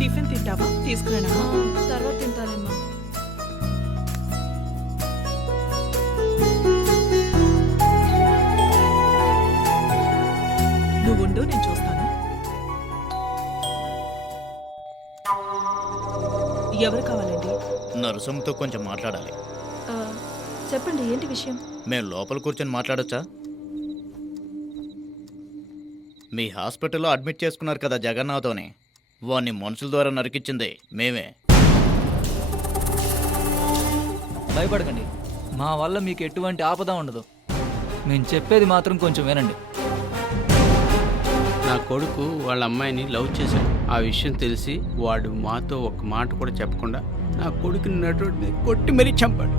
Tiffin తింటావా? తీసుకురానా? తర్వాత తింటాలేమ్మా. నువ్వు ఉండు, నేను చూస్తాను. ఎవరు కావాలండి? నరసింహతో కొంచెం మాట్లాడాలి. ఆ, చెప్పండి, ఏంటి విషయం? మేము లోపల కూర్చొని మాట్లాడొచ్చా? మీ హాస్పిటల్లో అడ్మిట్ చేసుకున్నారు కదా జగన్నాథ్ని, వాణ్ణి మనుషుల ద్వారా నరికించింది మేమే. భయపడకండి, మా వల్ల మీకు ఎటువంటి ఆపద ఉండదు. మేము చెప్పేది మాత్రం కొంచెం వినండి. నా కొడుకు వాళ్ళ అమ్మాయిని లవ్ చేశాడు. ఆ విషయం తెలిసి వాడు మాతో ఒక మాట కూడా చెప్పకుండా నా కొడుకుని నటు కొట్టి మరీ చంపాడు.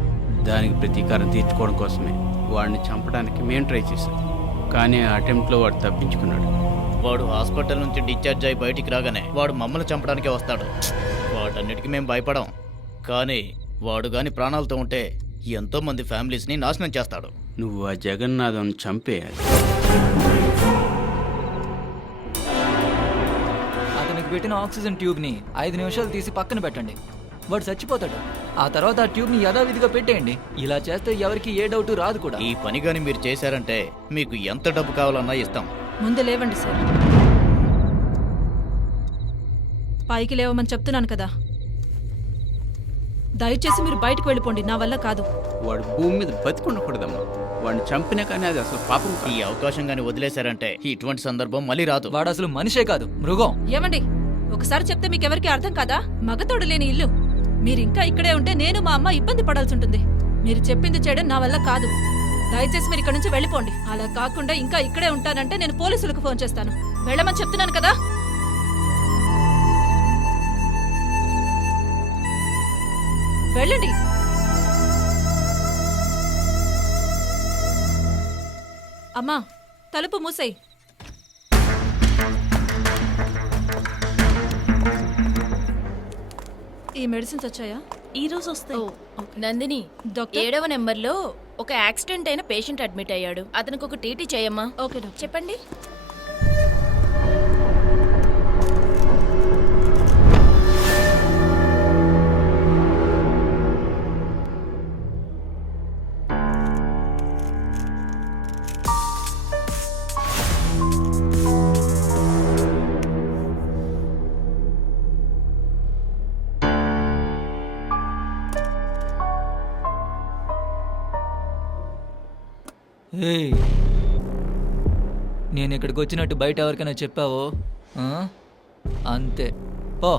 దానికి ప్రతీకారం తీర్చుకోవడం కోసమే వాడిని చంపడానికి మేము ట్రై చేశాం. కానీ ఆ అటెంప్ట్లో వాడు తప్పించుకున్నాడు. వాడు హాస్పిటల్ నుంచి డిశ్చార్జ్ అయి బయటికి రాగానే వాడు మమ్మల్ని చంపడానికే వస్తాడు. వాటన్నిటికీ మేము భయపడం. కానీ వాడు గాని ప్రాణాలతో ఉంటే ఎంతో మంది ఫ్యామిలీస్ని నాశనం చేస్తాడు. నువ్వు ఆ జగన్నాథం చంపేయాలి. అతనికి పెట్టిన ఆక్సిజన్ ట్యూబ్ని 5 నిమిషాలు తీసి పక్కన పెట్టండి. వాడు చచ్చిపోతాడు. ఆ తర్వాత ఆ ట్యూబ్ని యథావిధిగా పెట్టేయండి. ఇలా చేస్తే ఎవరికి ఏ డౌట్ రాదు కూడా. ఈ పని గాని మీరు చేశారంటే మీకు ఎంత డబ్బు కావాలన్నా ఇస్తాం. ముందు లేవండి సార్. పైకి లేవమని చెప్తున్నాను కదా. దయచేసి మీరు బయటకు వెళ్ళిపోండి, నా వల్ల కాదు. వాడు భూమి మీద బతికుండకూడదమ్మా. వాడిని చంపినా కానీ అది అసలు పాపం కాదు. ఈ అవకాశం గాని వదిలేశారంటే ఇటువంటి సందర్భం మళ్ళీ రాదు. వాడు అసలు మనిషే కాదు, మృగం. ఏమండి, ఒకసారి చెప్తే మీకెవరికి అర్థం కాదా? మగతోడు లేని ఇల్లు. మీరు ఇంకా ఇక్కడే ఉంటే నేను మా అమ్మ ఇబ్బంది పడాల్సి ఉంటుంది. మీరు చెప్పింది చేయడం నా వల్ల కాదు. దయచేసి మీరు ఇక్కడ నుంచి వెళ్ళిపోండి. అలా కాకుండా ఇంకా ఇక్కడే ఉంటానంటే నేను పోలీసులకు ఫోన్ చేస్తాను. వెళ్ళమని చెప్తున్నాను కదా. వెళ్ళండి. అమ్మా, తలుపు మూసేయ్. ఈ మెడిసిన్స్ వచ్చాయా? ఈ రోజు వస్తాయి. నందిని, డాక్టర్ 7వ నెంబర్లో ఒక యాక్సిడెంట్ అయిన పేషెంట్ అడ్మిట్ అయ్యాడు. అతనికి ఒక టీటీ చేయమ్మా. Okay doctor. చెప్పండి. ఏయ్, నేను ఇక్కడికి వచ్చినట్టు బయట ఎవరికైనా చెప్పావో అంతే. ఓ